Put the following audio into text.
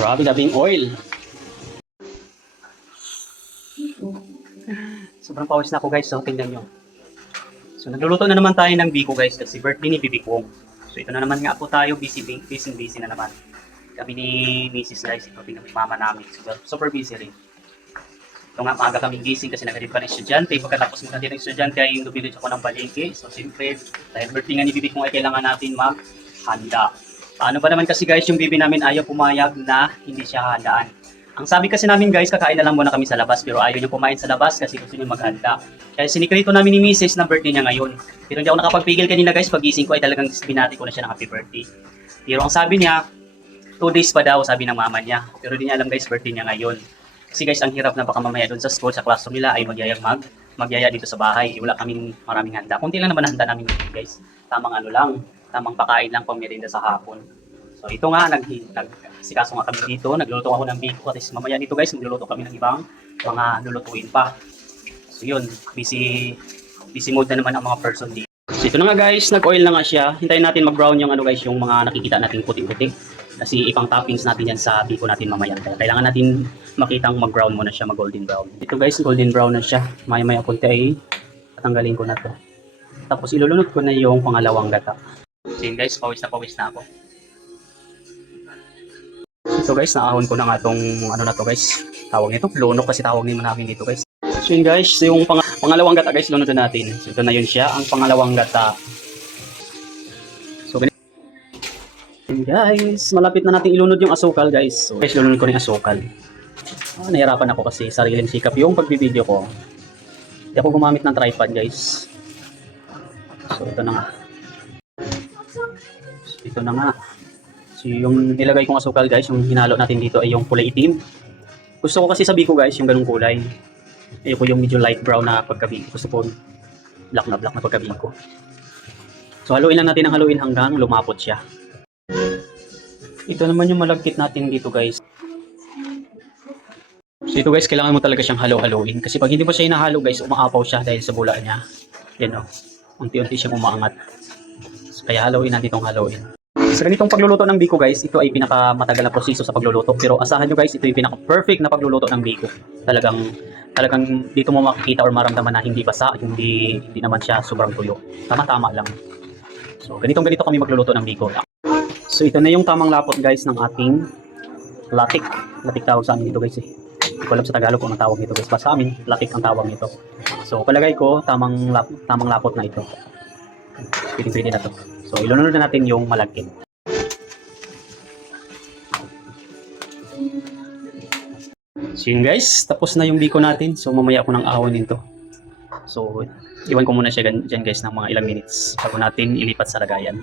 Grabe daming oil. Sobrang pawis na ako guys, so tingnan nyo. So nagluluto na naman tayo ng biko guys kasi birthday ni Bibi Kong. So ito na naman nga po tayo, busy na naman. Kami ni Mrs. guys, ito pinamama namin. Super busy rin. Ito nga, maaga kaming gising kasi nagalit pa ng estudyante. Pagkatapos ng ng estudyante ay dumilit ako ng palengke. So siyempre, dahil birthday nga ni Bibi Kong ay kailangan natin maghanda. Paano ba naman kasi guys, yung Bibi namin ayaw pumayag na hindi siya handaan. Ang sabi kasi namin guys, kakain na lang muna kami sa labas pero ayaw niyo kumain sa labas kasi gusto niyo maghanda. Kaya sinikrito namin ni Mrs. na birthday niya ngayon. Pero hindi ako nakapagpigil kanina guys, pagising ko ay talagang binati ko na siya ng happy birthday. Pero ang sabi niya, 2 days pa daw sabi ng mama niya. Pero di niya alam guys, birthday niya ngayon. Kasi guys, ang hirap na baka mamaya doon sa school, sa classroom nila ay magyaya dito sa bahay. Wala kaming maraming handa. Kunti lang naman handa namin guys. Tamang ano lang, tamang pakain lang pang merienda sa hapon. So ito nga, nagsikaso nga kami dito, nagluluto ako ng biko at mamaya dito guys, magluluto kami ng ibang mga lulutuin pa. So yun, busy mode na naman ang mga person dito. So ito na nga guys, nag-oil na nga siya. Hintayin natin mag-brown yung ano guys, yung mga nakikita nating puti-puti. Kasi ipang toppings natin yan sa biko natin mamaya. Kaya kailangan natin makitang mag-brown muna siya, mag-golden brown. Ito guys, golden brown na siya. Maya-maya konti ay tatanggalin ko na to. Tapos ilulunod ko na yung pangalawang gata. So yun guys, pawis na ako. So guys, naahon ko na nga tong ano na to guys. Tawag nito, lunok kasi tawag namin dito guys. So yun guys, so yung pangalawang gata guys, lunod na natin. So ito na yun siya, ang pangalawang gata. So yun guys, malapit na natin ilunod yung asukal guys. So guys, lunod ko na yung asukal. Nahirapan ako kasi sariling sikap yung pagbibideo ko. Hindi ako gumamit ng tripod guys. So ito na nga. Ito na nga. So yung nilagay kong asukal guys, yung hinalo natin dito ay yung kulay itim. Gusto ko kasi sa biko guys, yung ganung kulay. Ayoko yung medyo light brown na pagkabiko. Gusto ko black na pagkabiko. So haluin lang natin ang haluin hanggang lumapot siya. Ito naman yung malagkit natin dito guys. So ito guys, kailangan mo talaga siyang halo-haloin. Kasi pag hindi mo siya hinahalo guys, umaapaw siya dahil sa bula niya. Yan o. Unti-unti siyang umaangat. So, kaya haluin natin itong haluin. Sa ganitong pagluluto ng biko guys, ito ay pinakamatagal na proseso sa pagluluto. Pero asahan nyo guys, ito yung pinaka-perfect na pagluluto ng biko. Talagang dito mo makikita or maramdaman na hindi basa, hindi naman siya sobrang tuyo. Tama-tama lang. So ganito kami magluluto ng biko. So ito na yung tamang lapot guys ng ating latik. Latik tawag sa amin dito guys eh. Hindi ko alam sa Tagalog kung ang tawag nito guys. Basta sa amin, latik ang tawag nito. So palagay ko, tamang lapot na ito. Pwede na to. So ilunod na natin yung malagkit. So yun guys, tapos na yung biko natin. So mamaya ako nang ahon nito. So iwan ko muna siya dyan guys ng mga ilang minutes bago natin ilipat sa lagayan.